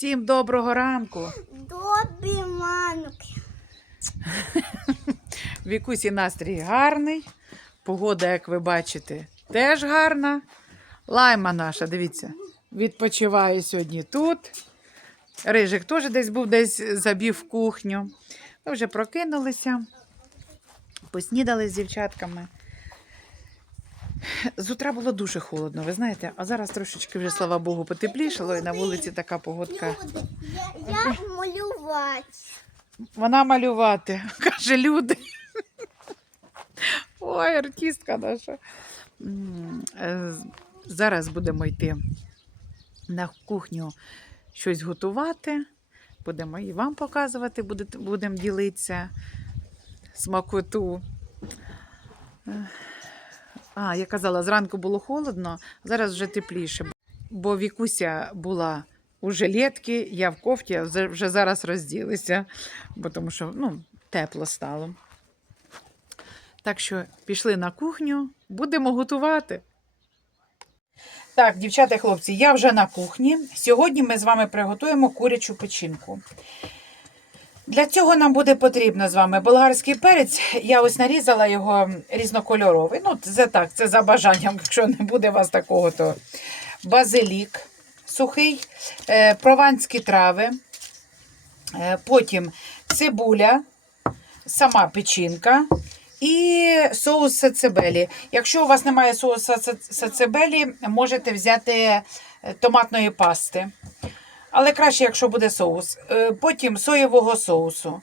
Всім доброго ранку. Добрі манки. Вікусі настрій гарний. Погода, як ви бачите, теж гарна. Лайма наша, дивіться, відпочиває сьогодні тут. Рижик теж десь був, десь забів в кухню. Ми вже прокинулися, поснідали з дівчатками. З утра було дуже холодно, ви знаєте, а зараз трошечки вже, слава Богу, потеплішало, і на вулиці така погодка. Люди, я, я малювати. Вона малювати, каже люди. Ой, артистка наша. Е, Зараз будемо йти на кухню щось готувати. Будемо і вам показувати, будемо ділитися смакоту. А, я казала, зранку було холодно, зараз вже тепліше. Бо Вікуся була у жилетки, я в кофті, а вже зараз розділися, бо тому що ну, тепло стало. Так що пішли на кухню, будемо готувати. Так, дівчата і хлопці, я вже на кухні. Сьогодні ми з вами приготуємо курячу печінку. Для цього нам буде потрібно з вами болгарський перець. Я ось нарізала його різнокольоровий. Ну, це так, це за бажанням, якщо не буде у вас такого, то базилік сухий, е, прованські трави, е, потім цибуля, сама печінка і соус сацебелі. Якщо у вас немає соусу сацебелі, можете взяти е, томатної пасти. Але краще, якщо буде соус. Е, Потім соєвого соусу.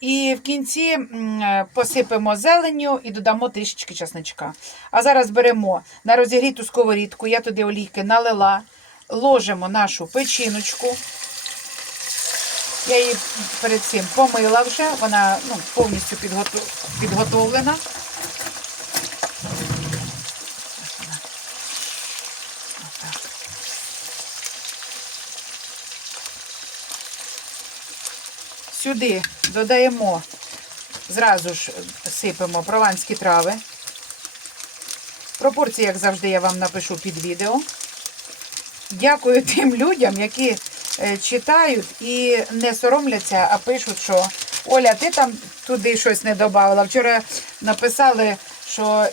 І в кінці е, посипемо зеленню і додамо трішечки чесничка. А зараз беремо на розігріту сковорідку, я туди олійки налила, ложимо нашу печіночку. Я її перед цим помила вже, вона ну, повністю підготовлена. Сюди додаємо, зразу ж сипемо прованські трави. Пропорції, як завжди, я вам напишу під відео. Дякую тим людям, які е, читають і не соромляться, а пишуть, що Оля, ти там туди щось не додавала. Вчора написали, що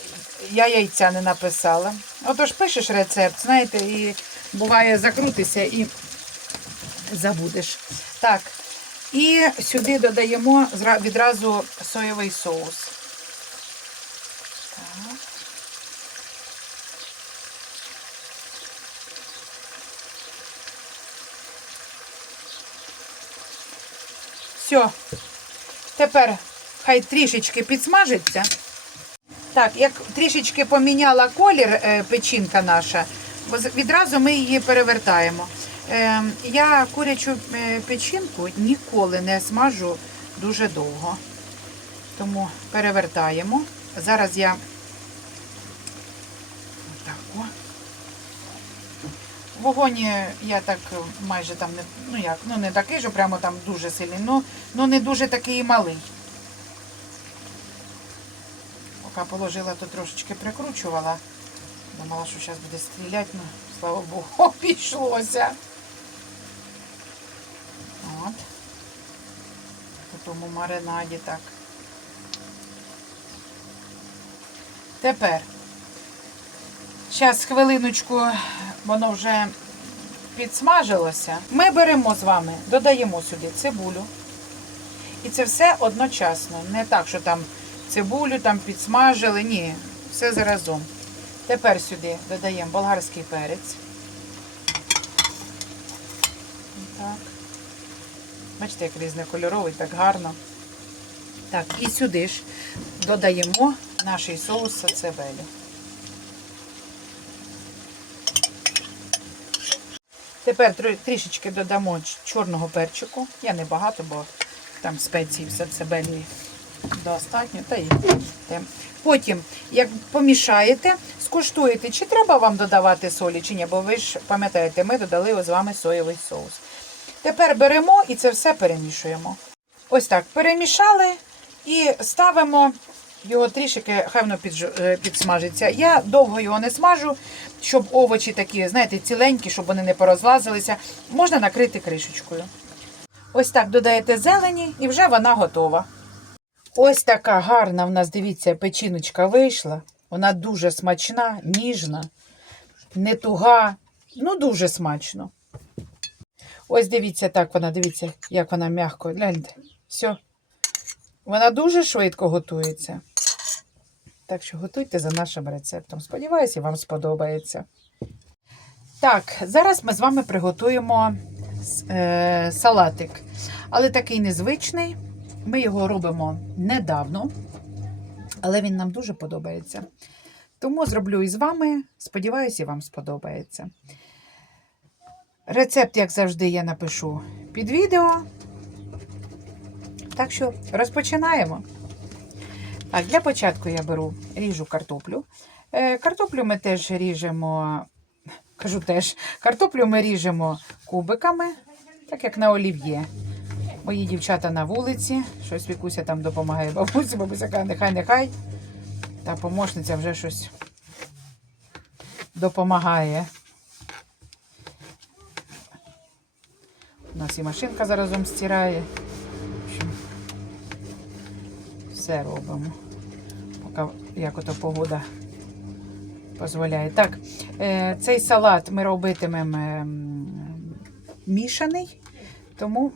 я яйця не написала. Отож пишеш рецепт, знаєте, і буває закрутися і забудеш. Так. І сюди додаємо відразу соєвий соус. Все. Тепер хай трішечки підсмажиться. Так, як трішечки поміняла колір е, печінка наша, відразу ми її перевертаємо. Е, я курячу е, печінку ніколи не смажу дуже довго. Тому перевертаємо. Зараз я отак. Вогонь е, я так е, майже там не, ну як, ну не такий, що прямо там дуже сильний, ну, ну не дуже такий малий. Поки положила, то трошечки прикручувала. Думала, що зараз буде стріляти, ну, слава Богу, обійшлося. От. По тому маринаді так. Тепер. Зараз хвилиночку воно вже підсмажилося. Ми беремо з вами, додаємо сюди цибулю. І це все одночасно. Не так, що там цибулю там підсмажили. Ні, все заразом. Тепер сюди додаємо болгарський перець. Так. Бачите, як різнокольоровий, так гарно. Так, і сюди ж додаємо наш соус сацебелі. Тепер трішечки додамо чорного перчику. Я не багато, бо там спеції в сацебелі достатньо. Та й. Потім, як помішаєте, скуштуєте, чи треба вам додавати солі, чи ні, бо ви ж пам'ятаєте, ми додали з вами соєвий соус. Тепер беремо і це все перемішуємо. Ось так перемішали і ставимо його трішки хай воно е, підсмажиться. Я довго його не смажу, щоб овочі такі, знаєте, ціленькі, щоб вони не порозлазилися. Можна накрити кришечкою. Ось так додаєте зелені і вже вона готова. Ось така гарна в нас, дивіться, печіночка вийшла. Вона дуже смачна, ніжна, не туга. Ну, дуже смачно. Ось дивіться, так вона, дивіться, як вона м'яко. Гляньте. Все. Вона дуже швидко готується. Так що готуйте за нашим рецептом. Сподіваюся, вам сподобається. Так, зараз ми з вами приготуємо е, салатик. Але такий незвичний. Ми його робимо недавно, але він нам дуже подобається. Тому зроблю і з вами. Сподіваюся, вам сподобається. Рецепт, як завжди, я напишу під відео. Так що розпочинаємо. Так, для початку я беру, ріжу картоплю. Е, картоплю ми теж ріжемо, кажу теж, картоплю ми ріжемо кубиками, так як на олів'є. Мої дівчата на вулиці, щось Вікуся там допомагає бабусі, бабуся каже, нехай, нехай. Та помощниця вже щось допомагає. Нас і машинка заразом стирає. Все робимо. Поки як ото погода дозволяє. Так, е, цей салат ми робитимемо ем, мішаний, тому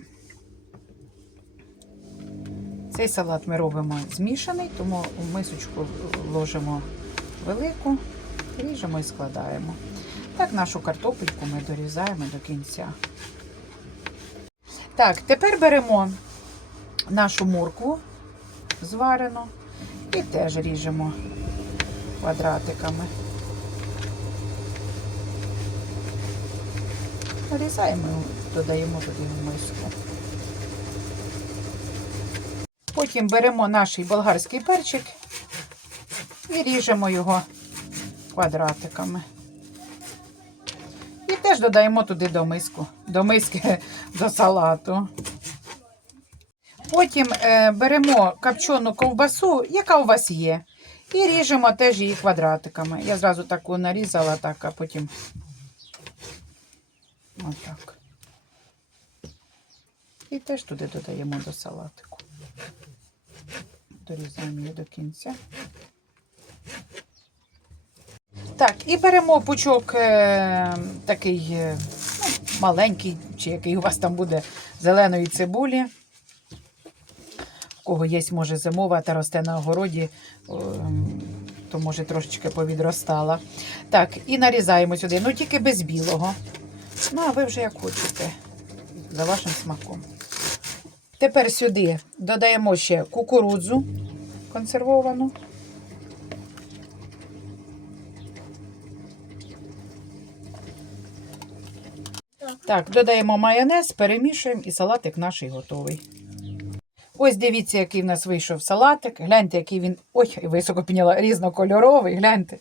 цей салат ми робимо змішаний, тому в мисочку ложимо велику, ріжемо і складаємо. Так, нашу картопельку ми дорізаємо до кінця. Так, тепер беремо нашу моркву зварену і теж ріжемо квадратиками. Нарізаємо і додаємо туди в миску. Потім беремо наш болгарський перчик і ріжемо його квадратиками. Теж додаємо туди до миску, до миски до салату. Потім е, беремо копчену ковбасу, яка у вас є, і ріжемо теж її квадратиками. Я зразу таку нарізала, так, а потім отак. І теж туди додаємо до салатику. Дорізаємо її до кінця. Так, і беремо пучок е, такий е, ну, маленький, чи який у вас там буде зеленої цибулі. В кого є, може, зимова та росте на огороді, м, то може трошечки повідростала. Так, і нарізаємо сюди, ну тільки без білого. Ну, а ви вже як хочете, за вашим смаком. Тепер сюди додаємо ще кукурудзу консервовану. Так, додаємо майонез, перемішуємо і салатик наш готовий. Ось дивіться, який в нас вийшов салатик. Гляньте, який він. Ой, високо підняла, різнокольоровий. Гляньте.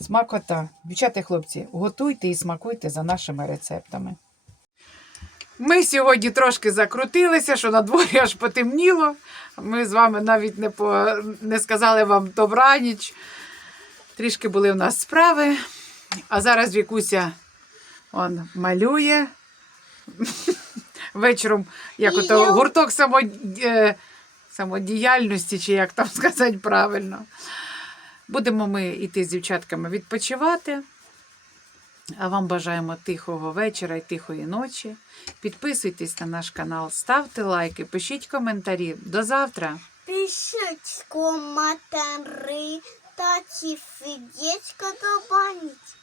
Смакота. Дівчата хлопці, готуйте і смакуйте за нашими рецептами. Ми сьогодні трошки закрутилися, що на дворі аж потемніло. Ми з вами навіть не, по... не сказали вам добраніч. Трішки були в нас справи. А зараз Вікуся он малює. Вечором, як ото гурток е, самодіяльності, чи як там сказати правильно. Будемо ми йти з дівчатками відпочивати. А вам бажаємо тихого вечора і тихої ночі. Підписуйтесь на наш канал, ставте лайки, пишіть коментарі. До завтра! Пишіть коментарі та чи сердечко добавить.